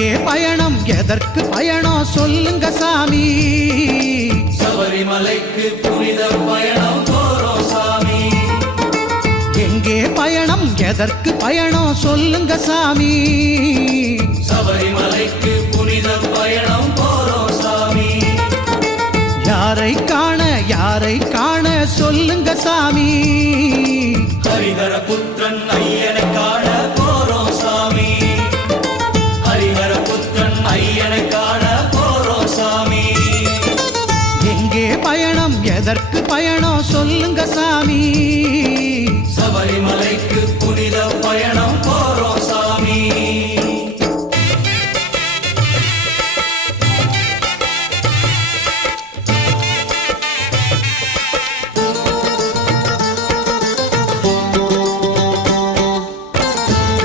எங்கே பயணம் எதற்கு பயணம் சொல்லுங்க சாமி சபரிமலைக்கு புனித பயணம் போறோம் சாமி எங்கே பயணம் எதற்கு பயணம் சொல்லுங்க சாமி சபரிமலைக்கு புனித பயணம் போறோம் சாமி யாரை காண சொல்லுங்க சாமி